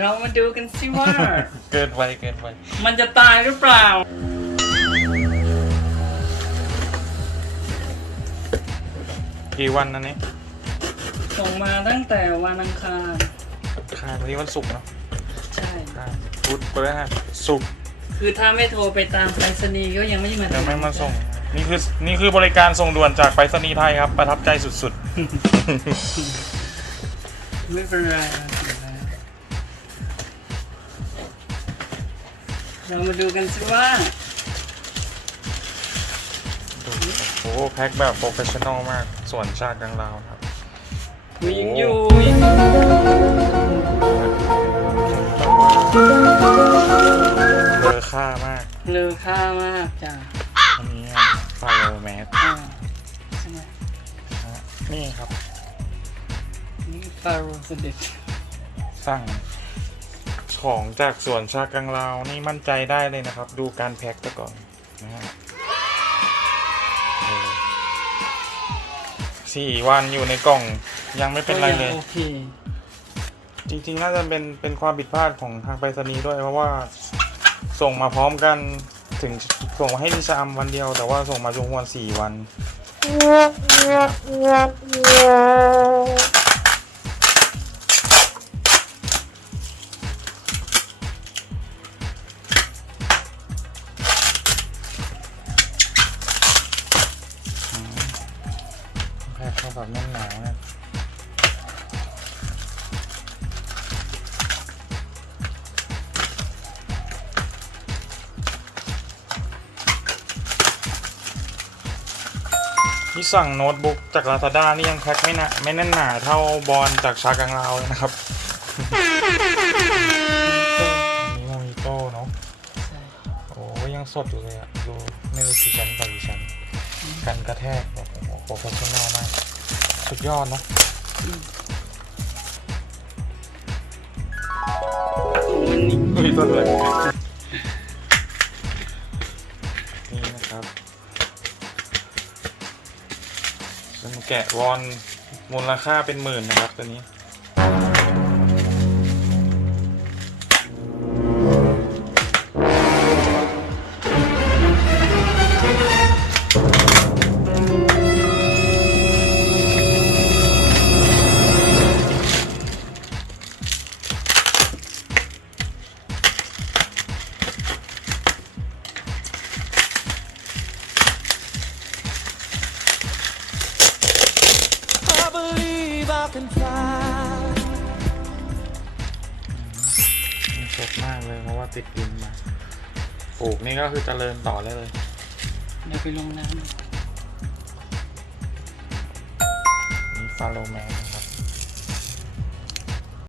เรามาดูกันสิว่า เกินไปเกินไปมันจะตายหรือเปล่า กี่วันนะเนี่ยส่งมาตั้งแต่วันอังคารคานวันนี้วันศุกร์เนาะใช่คานพุธพฤหัสศุกร์คือถ้าไม่โทรไปตามไปรษณีย์ก็ยังไม่มายังไม่มาส่ง นี่คือนี่คือบริการส่งด่วนจากไปรษณีย์ไทยครับ ประทับใจสุดไม่เป็นไรไม่เป็นไร เรามาดูกันสิว่าๆดูโอ้โหแพ็คแบบโปรเฟชชั่นอลมาก ส่วนชาติกลางลาวนะครับมียังอยู่ยังอยู่เลอค่ามาก เลอค่ามากจ้ะอันนี้ฟาโลแมสอ่าใช่ไหมนี่ครับนี่ฟาโรห์เสด็จสั่ง ของจากสวนชากังลาวนี่มั่นใจได้เลยนะครับ ดูการแพ็คซะก่อนนะฮะโอ้สี่วันอยู่ในกล่องยังไม่เป็นไรเลย โอเค จริงๆ น่าจะเป็นเป็นความผิดพลาดของทางไปรษณีย์ด้วย เพราะว่าส่งมาพร้อมกันถึงส่งมาให้ดิชามวันเดียว แต่ว่าส่งมาจงวันสี่วัน แพ็คเข้าแบบแน่นหนาเนี่ยที่สั่งโน้ตบุ๊กจาก Lazada นี่ยังแพ็คไม่หนาไม่แน่นหนาเท่าบอลจากชากังลาวเลยนะครับอันนี้โมฮิโต้เนาะใช่โอ้ยังสดอยู่เลยอะดูไม่รู้กี่ชั้นต่อกี่ชั้น กันกระแทกแบบโอ้โหโป รเฟชชั่นแนลมากสุดยอดเนาะวันนี้อุ้ยต้นเลยนี่นะครับจะมาแกะวอนมูลค่าเป็นหมื่นนะครับตัวนี้ believe I can fly. มันสดมากเลยเพราะว่าติดดินมาปลูกนี่ก็คือเจริญต่อได้เลย เดี๋ยวไปลงน้ำนี่ฟาโลแมน